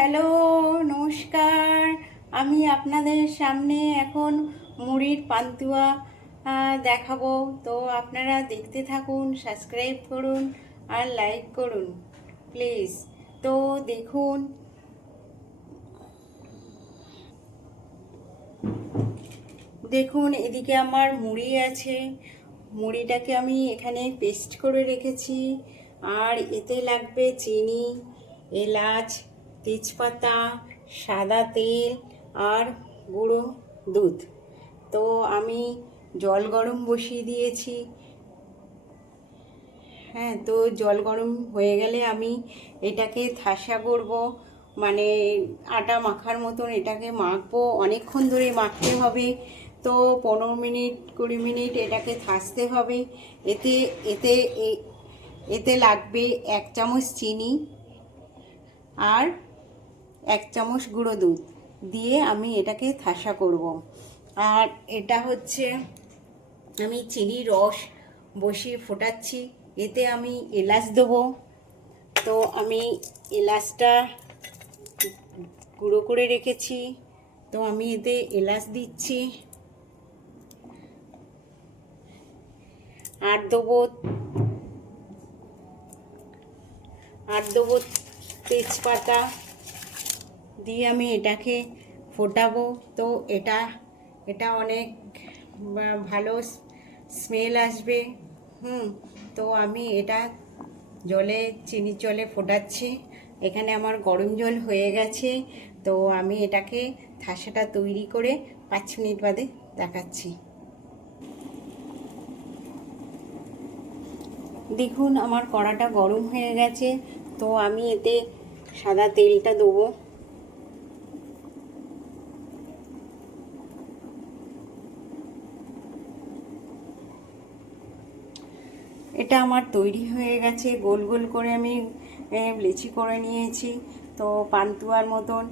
Hello, নমস্কার। আমি আপনাদের সামনে এখন মুড়ির পান্তুয়া দেখাবো। তো আপনারা দেখতে থাকুন, সাবস্ক্রাইব করুন আর লাইক করুন প্লিজ। তো দেখুন, এদিকে আমার মুড়ি আছে। মুড়িটাকে আমি এখানে পেস্ট করে রেখেছি। আর এতে লাগবে চিনি, এলাচ, তেজপাতা, সাদা তেল আর গুঁড়ো দুধ। তো আমি জল গরম বসিয়ে দিয়েছি। হ্যাঁ, তো জল গরম হয়ে গেলে আমি এটাকে থাসা করব, মানে আটা মাখার মতন এটাকে মাখবো। অনেকক্ষণ ধরে মাখতে হবে। তো 15 মিনিট 20 মিনিট এটাকে থাসতে হবে। এতে এতে এতে লাগবে 1 চামচ চিনি আর 1 চামচ গুঁড়ো দুধ দিয়ে আমি এটাকে থাসা করব। আর এটা হচ্ছে আমি চিনির রস বসিয়ে ফোটাচ্ছি। এতে আমি এলাচ দেবো। তো আমি এলাচটা গুঁড়ো করে রেখেছি, তো আমি এতে এলাচ দিচ্ছি। আর দেবো তেজপাতা দিয়ে আমি এটাকে ফোটাবো। তো এটা এটা অনেক ভালো স্মেল আসবে। তো আমি এটা চিনির জলে ফোটাচ্ছি। এখানে আমার গরম জল হয়ে গেছে। তো আমি এটাকে থাসাটা তৈরি করে 5 মিনিট বাদে দেখাচ্ছি। দেখুন, আমার কড়াটা গরম হয়ে গেছে। তো আমি এতে সাদা তেলটা দেবো। এটা আমার তৈরি হয়ে গেছে। গোল গোল করে আমি লেচি করে নিয়েছি। তো পান্তুয়ার মতন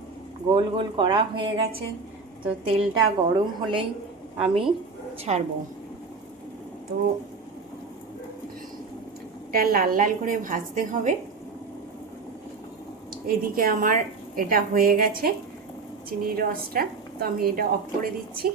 গোল গোল করা হয়ে গেছে। তো তেলটা গরম হলেই আমি ছাড়বো। তো এটা লাল লাল করে ভাজতে হবে। এদিকে আমার এটা হয়ে গেছে চিনির রসটা। তো আমি এটা অফ করে দিচ্ছি।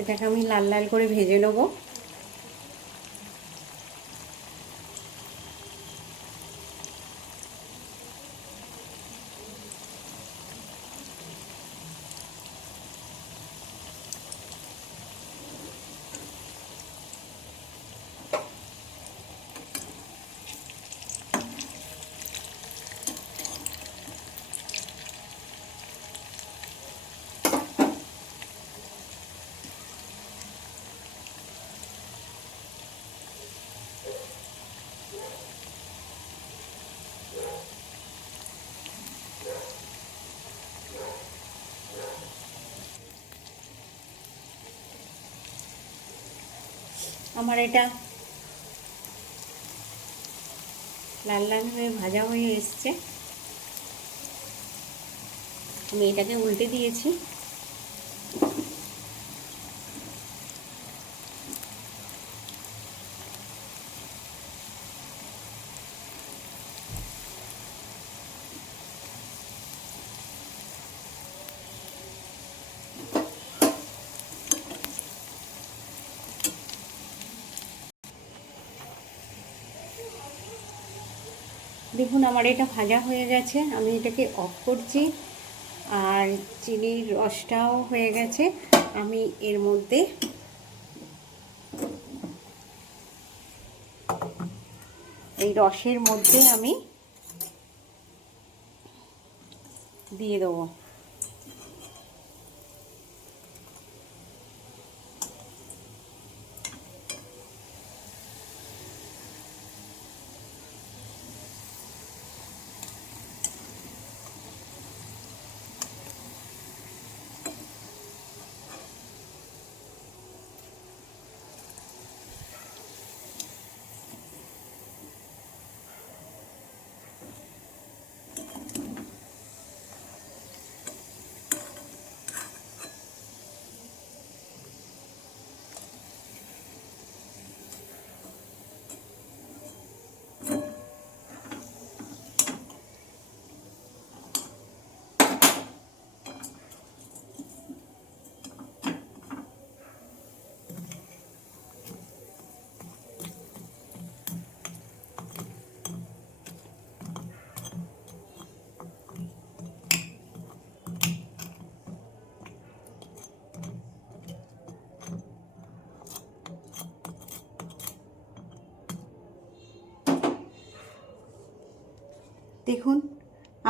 এটাকে আমি লাল লাল করে ভেজে নেবো। আমার এটা লাল লাল হয়ে ভাজা হয়ে এসছে। আমি এটাকে উল্টে দিয়েছি। দেখুন, আমার এটা ভাজা হয়ে গেছে। আমি এটাকে অফ করছি। আর চিনির রসটাও হয়ে গেছে। আমি এর মধ্যে এই রসের মধ্যে আমি দিয়ে দেবো। দেখুন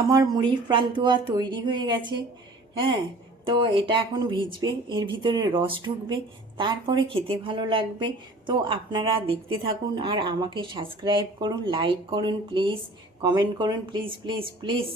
আমার মুড়ির পান্তুয়া তৈরি হয়ে গেছে। হ্যাঁ, তো এটা এখন ভিজবে, এর ভিতরে রস ঢুকবে, তারপরে খেতে ভালো লাগবে। তো আপনারা দেখতে থাকুন আর আমাকে সাবস্ক্রাইব করুন, লাইক করুন প্লিজ, কমেন্ট করুন প্লিজ প্লিজ প্লিজ।